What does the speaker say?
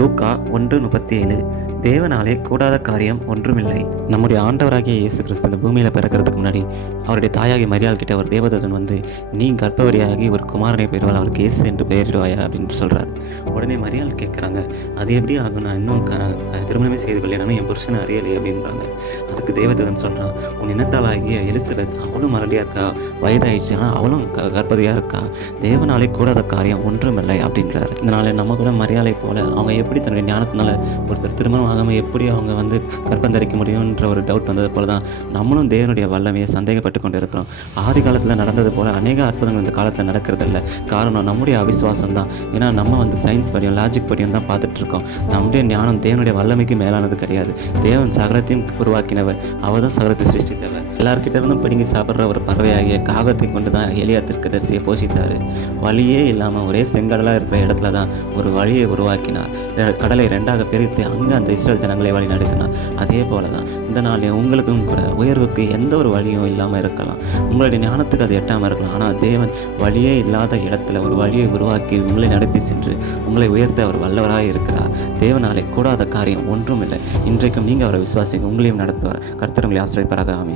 லூக்கா 1:37. தேவனாலே கூடாத காரியம் ஒன்றுமில்லை. நம்முடைய ஆண்டவராகிய இயேசு கிறிஸ்து இந்த பூமியில் பிறக்கிறதுக்கு முன்னாடி அவருடைய தாயாகி மரியாள் கிட்ட ஒரு தேவதூதன் வந்து, நீ கர்ப்பவதியாகி ஒரு குமாரனை பெறுவாள், அவருக்கு இயேசு என்று பெயரிடுவாயா அப்படின்னு சொல்கிறார். உடனே மரியாள் கேட்குறாங்க, அது எப்படி ஆகும், நான் இன்னும் திருமணமே செய்து கொள்ளேன், என் புருஷனை அறியலையே அப்படின்றாங்க. அதுக்கு தேவதூதன் சொல்கிறான், உன் இனத்தாளாகிய எலிசபெத் அவளும் மறடியாக இருக்கா, வயதாயிடுச்சு, ஆனால் அவளும் கர்ப்பவதியாக இருக்கா, தேவனாலே கூடாத காரியம் ஒன்றுமில்லை அப்படின்றாரு. இதனால் நம்ம கூட மரியாதை போல அவங்க எப்படி தன்னுடைய ஞானத்தினால ஒருத்தர் திருமணம் ஆகாமல் எப்படி அவங்க வந்து கர்ப்பம் தரிக்க முடியுன்ற ஒரு டவுட் வந்தது போல தான் நம்மளும் தேவனுடைய வல்லமையை சந்தேகப்பட்டு கொண்டு இருக்கிறோம். ஆதி காலத்தில் நடந்தது போல் அநேக அற்புதங்கள் இந்த காலத்தில் நடக்கிறதில்ல. காரணம் நம்முடைய அவிசுவாசம் தான். ஏன்னா நம்ம வந்து சயின்ஸ் படியும் லாஜிக் படியும் தான் பார்த்துட்ருக்கோம். நம்முடைய ஞானம் தேவனுடைய வல்லமைக்கு மேலானது கிடையாது. தேவன் சகலத்தையும் உருவாக்கினவர், அவர் தான் சகலத்தை சிருஷ்டித்தவர். எல்லார்கிட்ட இருந்தும் பிடுங்கி சாப்பிட்ற ஒரு பறவையாகிய காகத்தை கொண்டு தான் எலியா தீர்க்கதரிசியை போஷித்தார். வழியே இல்லாமல் ஒரே செங்கடலாக இருக்கிற இடத்துல தான் ஒரு வழியை உருவாக்கினார். கடலை ரெண்டாக பிரித்து அங்கே அந்த இஸ்ரேல் ஜனங்களை வழி நடத்தினார். அதே போல தான் இந்த நாளில் உங்களுக்கும் கூட உயர்வுக்கு எந்த ஒரு வழியும் இல்லாமல் இருக்கலாம். உங்களுடைய ஞானத்துக்கு அது எட்டாமல் இருக்கலாம். ஆனால் தேவன் வழியே இல்லாத இடத்துல ஒரு வழியை உருவாக்கி உங்களை நடத்தி சென்று உங்களை உயர்த்த அவர் வல்லவராக இருக்கிறார். தேவனாலே கூடாத காரியம் ஒன்றும் இல்லை. இன்றைக்கும் நீங்கள் அவரை விசுவாசிங்க, உங்களையும் நடத்துவார். கர்த்தர் உங்களை ஆசீர்வதிப்பாராக. ஆமென்.